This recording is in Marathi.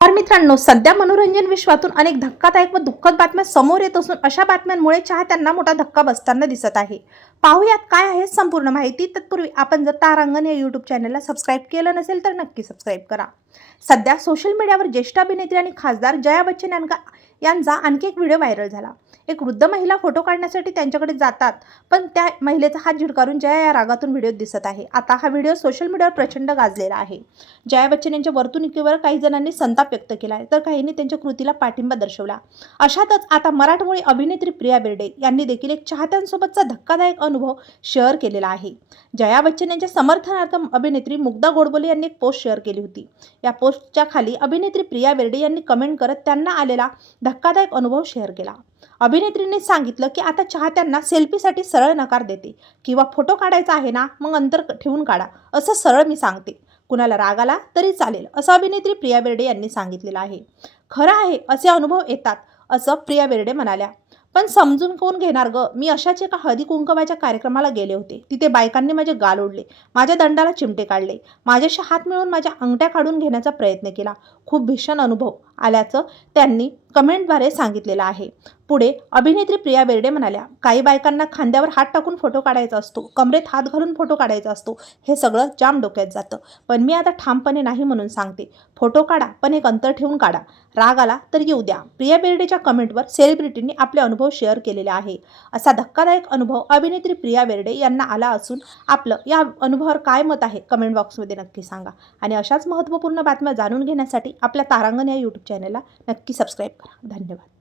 तर मित्रांनो सध्या मनोरंजन विश्वातून अनेक धक्कादायक व दुःखद बातम्या समोर येत असून अशा बातम्यांमुळे चाहत्यांना मोठा धक्का बसताना दिसत आहे. पाहूयात काय आहे संपूर्ण माहिती. तत्पूर्वी आपण जर तारांगण या यूट्यूब चॅनलला सबस्क्राईब केलं नसेल तर नक्की सबस्क्राईब करा. सध्या सोशल मीडियावर ज्येष्ठ अभिनेत्री आणि खासदार जया बच्चन यांका यांचा आणखी एक व्हिडिओ व्हायरल झाला. एक वृद्ध महिला फोटो काढण्यासाठी त्यांच्याकडे जातात. पण त्या महिलेचा हात झिडकारून जया या रागातून व्हिडिओ दिसत आहे. आता हा व्हिडिओ सोशल मीडियावर प्रचंड गाजलेला आहे. जया बच्चन यांच्या वर्तणुकीवर काही जणांनी संताप व्यक्त केला आहे. तर काहींनी त्यांच्या कृतीला पाठिंबा दर्शवला. अशातच आता मराठमोळी अभिनेत्री प्रिया बेर्डे यांनी देखील एक चाहत्यांसोबतचा धक्कादायक अनुभव शेअर केलेला आहे. जया बच्चन यांच्या समर्थनार्थ अभिनेत्री मुग्धा गोडबोले यांनी एक पोस्ट शेअर केली होती. या पोस्टच्या खाली अभिनेत्री प्रिया बेर्डे यांनी कमेंट करत त्यांना आलेला धक्कादायक अनुभव शेअर केला. अभिनेत्रीने सांगितलं की आता चाहत्यांना सेल्फीसाठी सरळ नकार देते किंवा फोटो काढायचा आहे ना मग अंतर ठेवून काढा असं सरळ मी सांगते. कुणाला राग आला तरी चालेल असं अभिनेत्री प्रिया बेर्डे यांनी सांगितलेलं आहे. खरं आहे असे अनुभव येतात असं प्रिया बेर्डे म्हणाल्या. पण समजून कोण घेणार ग? मी अशाच एका हळदी कुंकवाच्या कार्यक्रमाला गेले होते. तिथे बायकांनी माझे गाल ओढले माझ्या दंडाला चिमटे काढले माझ्याशी हात मिळवून माझ्या अंगठ्या काढून घेण्याचा प्रयत्न केला. खूप भीषण अनुभव आल्याचं त्यांनी कमेंटद्वारे सांगितलेलं आहे. पुढे अभिनेत्री प्रिया बेर्डे म्हणाल्या काही बायकांना खांद्यावर हात टाकून फोटो काढायचा असतो कमरेत हात घालून फोटो काढायचा असतो हे सगळं जाम डोक्यात जातं. पण मी आता ठामपणे नाही म्हणून सांगते. फोटो काढा पण एक अंतर ठेवून काढा. राग आला तर येऊ द्या. प्रिया बेर्डेच्या कमेंटवर सेलिब्रिटींनी आपले अनुभव शेअर केलेले आहे. असा धक्कादायक अनुभव अभिनेत्री प्रिया बेर्डे यांना आला असून आपलं या अनुभवावर काय मत आहे कमेंट बॉक्समध्ये नक्की सांगा. आणि अशाच महत्त्वपूर्ण बातम्या जाणून घेण्यासाठी आपल्या तारांगण या यूट्यूब चॅनलला नक्की सबस्क्राईब करा. धन्यवाद.